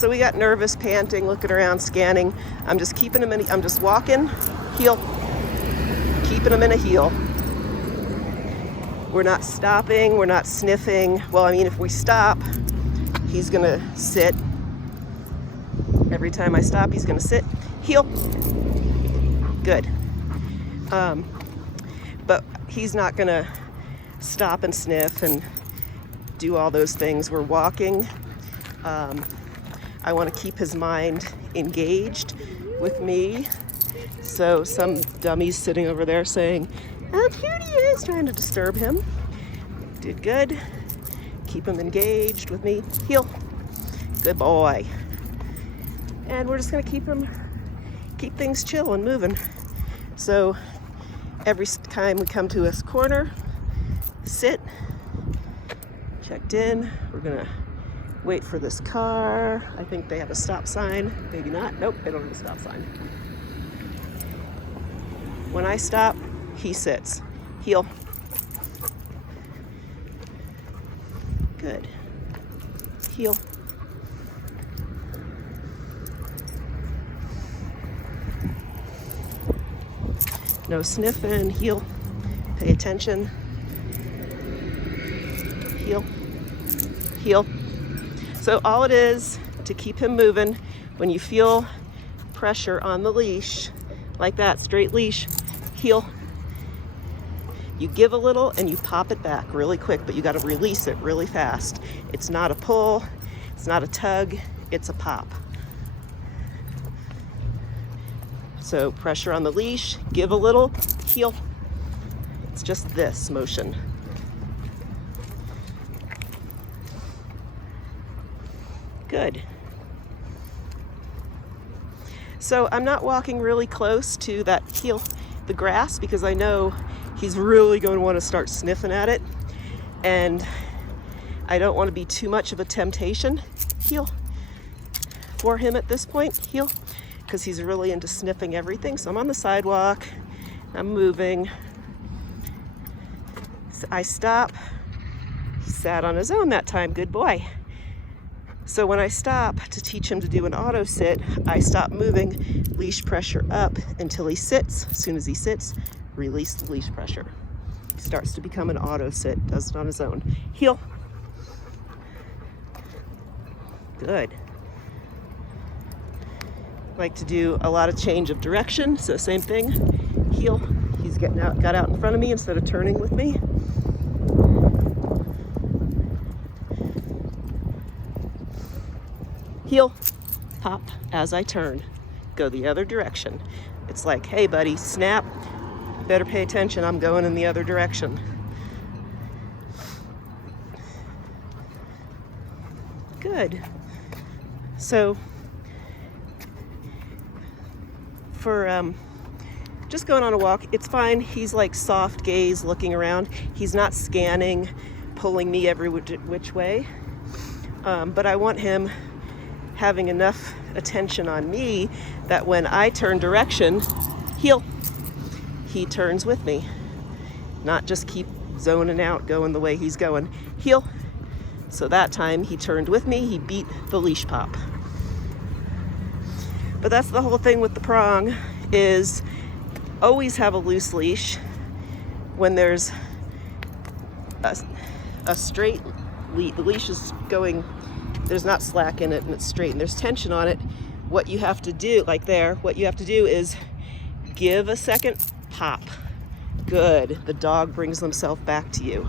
So we got nervous, panting, looking around, scanning. I'm just keeping him I'm just walking, heel, keeping him in a heel. We're not stopping, we're not sniffing. Well, I mean, if we stop, he's gonna sit. Every time I stop, he's gonna sit, heel. Good. But he's not gonna stop and sniff and do all those things. We're walking. I want to keep his mind engaged with me. So some dummy's sitting over there saying, "How cute he is," trying to disturb him. Did good. Keep him engaged with me. Heel. Good boy. And we're just gonna keep things chill and moving. So every time we come to this corner, sit, checked in. We're gonna wait for this car. I think they have a stop sign. Maybe not. Nope, they don't have a stop sign. When I stop, he sits. Heel. Good. Heel. No sniffing. Heel. Pay attention. Heel. Heel. So all it is to keep him moving, when you feel pressure on the leash, like that, straight leash, heel. You give a little and you pop it back really quick, but you got to release it really fast. It's not a pull, it's not a tug, it's a pop. So pressure on the leash, give a little, heel. It's just this motion. Good. So I'm not walking really close to that heel, the grass, because I know he's really going to want to start sniffing at it. And I don't want to be too much of a temptation, heel, for him at this point, heel, because he's really into sniffing everything. So I'm on the sidewalk, I'm moving. So I stop. He sat on his own that time, good boy. So when I stop to teach him to do an auto sit, I stop moving, leash pressure up until he sits. As soon as he sits, release the leash pressure. He starts to become an auto sit, does it on his own. Heel. Good. Like to do a lot of change of direction, so same thing. Heel. He's got out in front of me instead of turning with me. Heel, pop as I turn, go the other direction. It's like, hey buddy, snap, better pay attention, I'm going in the other direction. Good. So for just going on a walk, it's fine. He's like soft gaze looking around. He's not scanning, pulling me every which way. But I want him having enough attention on me that when I turn direction, heel, he turns with me. Not just keep zoning out, going the way he's going. Heel. So that time he turned with me, he beat the leash pop. But that's the whole thing with the prong, is always have a loose leash. When there's a straight leash, the leash is going, there's not slack in it and it's straight and there's tension on it. What you have to do, like there, what you have to do is give a second, pop. Good. The dog brings himself back to you.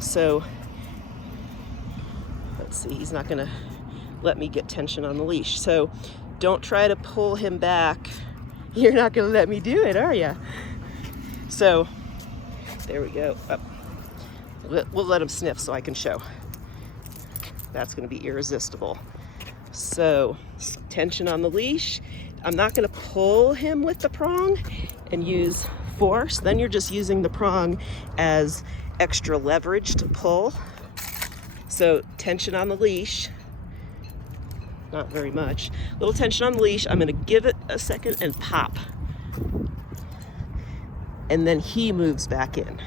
So, let's see, he's not gonna let me get tension on the leash. So, don't try to pull him back. You're not gonna let me do it, are you? So, there we go. Up. We'll let him sniff so I can show. That's gonna be irresistible. So, tension on the leash. I'm not gonna pull him with the prong and use force. Then you're just using the prong as extra leverage to pull. So, tension on the leash. Not very much. Little tension on the leash. I'm gonna give it a second and pop. And then he moves back in.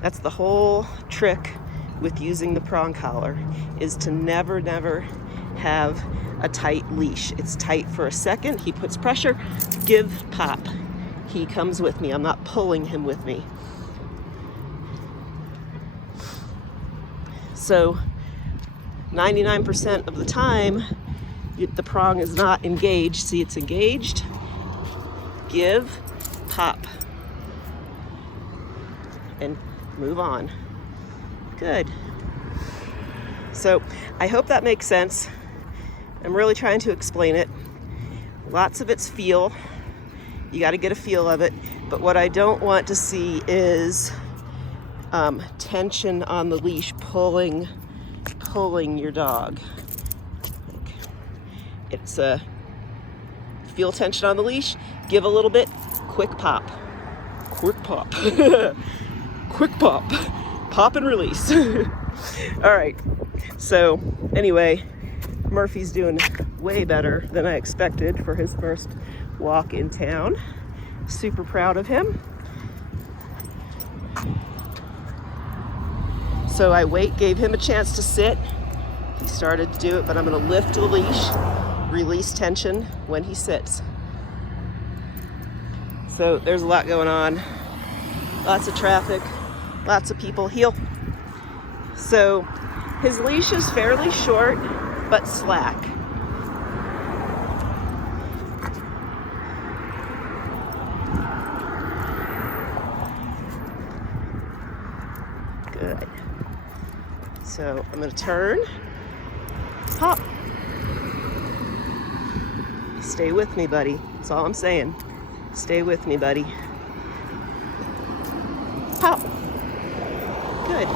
That's the whole trick with using the prong collar, is to never have a tight leash. It's tight for a second, he puts pressure, give, pop. He comes with me. I'm not pulling him with me. So 99% of the time, the prong is not engaged. See, it's engaged. Give, pop, and move on. Good. So I hope that makes sense. I'm really trying to explain it. Lots of it's feel. You got to get a feel of it. But what I don't want to see is tension on the leash, pulling your dog. It's feel tension on the leash, give a little bit, quick pop. Quick pop. Quick pop. Pop and release. All right. So anyway, Murphy's doing way better than I expected for his first walk in town. Super proud of him. So I gave him a chance to sit. He started to do it, but I'm going to lift the leash, release tension when he sits. So there's a lot going on. Lots of traffic, lots of people. Heel. So his leash is fairly short, but slack. Good. So I'm going to turn, pop. Stay with me, buddy. That's all I'm saying. Stay with me, buddy. Pop. Good.